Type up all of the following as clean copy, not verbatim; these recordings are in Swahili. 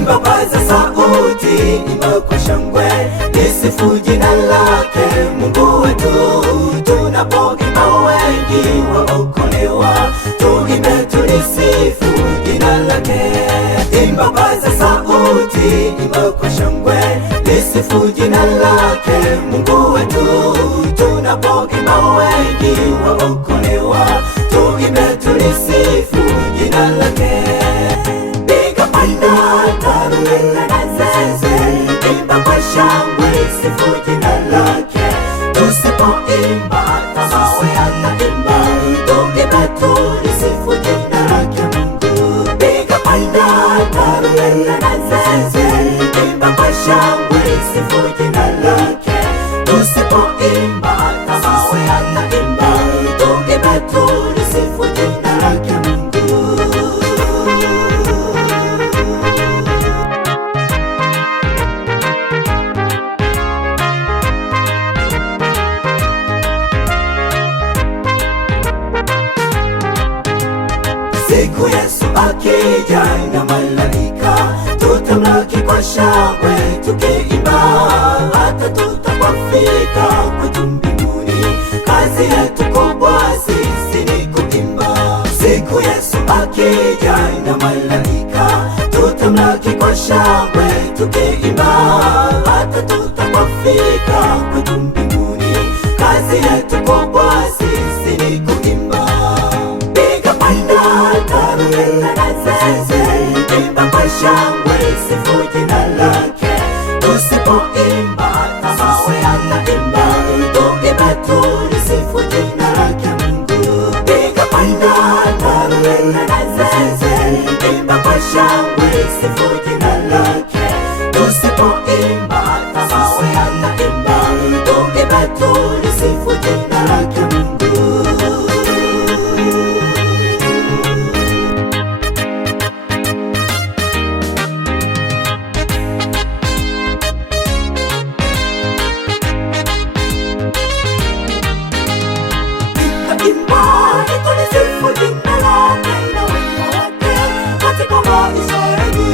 Imba paza sauti, imba kwa shangwe, lisifu jina lake Mungu wetu. Tunapoimba wengi waokolewa, tuimbe tulisifu jina lake. Imba paza sauti, imba kwa shangwe, lisifu jina lake Mungu wetu. Tunapoimba wengi waokolewa, tuimbe tulisifu jina lake. Piga panda, tarumbeta na zeze, imba kwa shangwe, lisifu jina lake. Tusipoimba hata mawe yataimba, tuimbe tulisifu jina lake Mungu. Piga panda, tarumbeta na zeze, imba kwa shangwe, lisifu jina lake. Tusipoimba hata mawe yataimba, tuimbe tulisifu jina lake Mungu. Siku Yesu akija na malaika, tutamlaki kwa shangwe tukiimba, hata tutapofika kwetu mbinguni. Kazi yetu kubwa sisi ni kuimba. Siku Yesu akija na malaika, tutamlaki kwa shangwe tukiimba, hata tutapofika kwetu mbinguni. Kazi yetu kubwa sisi ni kuimba. Piga panda, tarumbeta na zeze, imba kwa shangwe, lisifu jina lake. Tusipoimba hata mawe yataimba, tuimbe tulisifu jina lake Mungu. Piga panda, tarumbeta na zeze, imba kwa shangwe, lisifu jina lake. Tusipoimba hata mawe yataimba, tuimbe tulisifu jina lake Mungu. Imani tulisifu jina lake na wema wake katika maisha yetu.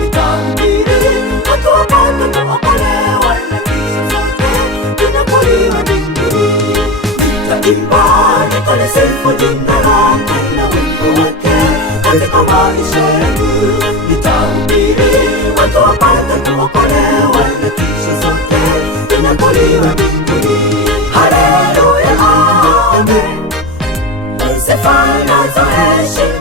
Nitahubiri watu wapate kuokolewa na kisha zote tunyakuliwa mbinguni. Imani tulisifu jina lake na wema wake katika maisha yetu. Nitahubiri watu wapate kuokolewa na kisha zote tunyakuliwa mbinguni. Haleluya, amen. Sifa nazo heshima